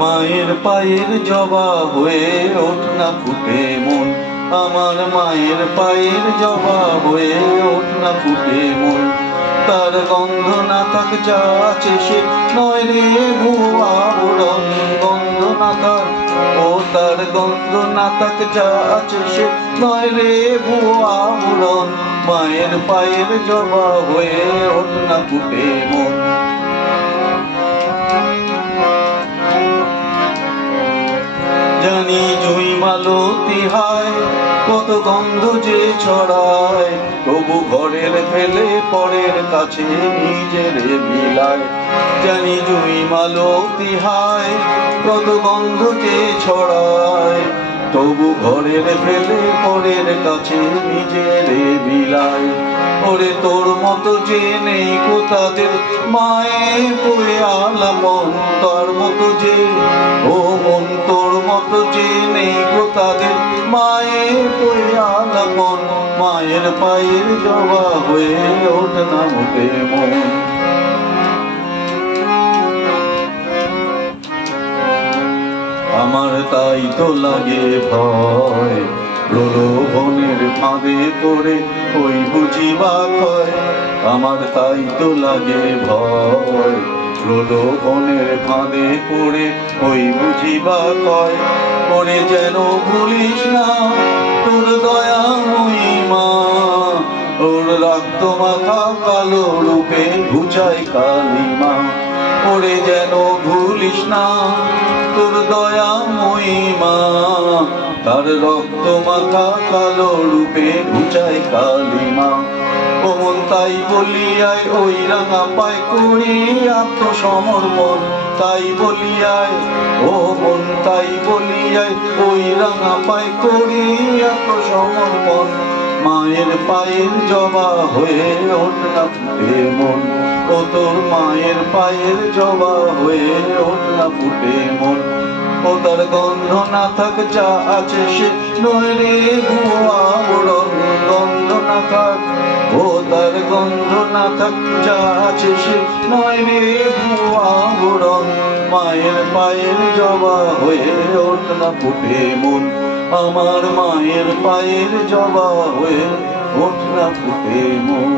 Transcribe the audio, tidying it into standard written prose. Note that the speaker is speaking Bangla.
মায়ের পায়ের জবা হয়ে ওঠ না ফুটে মন, আমার মায়ের পায়ের জবা হয়ে ওঠ না ফুটে মন। তার গন্ধ না থাক যা আছে সে নয় রে ভুয়া আবরণ, গন্ধ না থাক ও তার গন্ধ না থাক যা আছে সে নয় রে ভুয়া আবরণ। মায়ের পায়ের জবা হয়ে ওঠ না ফুটে মন। জানি জুই মালতী হায় কত গন্ধ যে ছড়ায়, তবু ঘরের ফেলে পরের কাছে নিজের বিলায়। জানি জুই মালতী হায় কত গন্ধ যে ছড়ায়, তবু ঘরের ফেলে পরের কাছে নিজের বিলায়। ওরে তোর মতো যে নেই কোথাদের মায়ে পড়ে আলামন, তোর মতো যে ও মন তোর মতো যে নেই কোথাদের মায়ে পড়ে আলামন। মায়ের পায়ের জবা হয়ে ওঠ না মুখে মন। আমার তাই তো লাগে ভয়, প্রলোভনের ফাঁদে পড়ে ওই বুঝি বাক হয়। আমার তাই তো লাগে ভয়, প্রলোভনের ফাঁদে পড়ে ওই বুঝি বাক হয়। পরে যেন ভুলিস না তোর দয়াময়ী মা, ওর রক্ত মাথা কালো রূপে ঘুচায় কালিমা। ওরে যেন ভুলিস না তোর দয়াময়ী মা, তার রক্ত মাথা কালো রূপে ঘুচায় কালিমা। ও মন তাই বলিয়ায় ওই রাঙা পায় করি আত্মসমর্পণ, তাই বলিয়ায় ও মন তাই বলিয়ায় ওই রাঙা পায় করি আত্মসমর্পণ। মায়ের পায়ের জবা হয়ে ওঠ না ফুটে মন, ও তোর মায়ের পায়ের জবা হয়ে ওঠ না ফুটে মন। ও তার গন্ধ না থাক যা আছে সে নয় রে ভুয়া আবরণ, গন্ধ না থাক ও তার গন্ধ না থাক যা আছে সে নয় রে ভুয়া আবরণ। মায়ের পায়ের জবা হয়ে ওঠ না ফুটে মন, আমার মায়ের পায়ের জবা হয়ে ওঠ না ফুটে মন।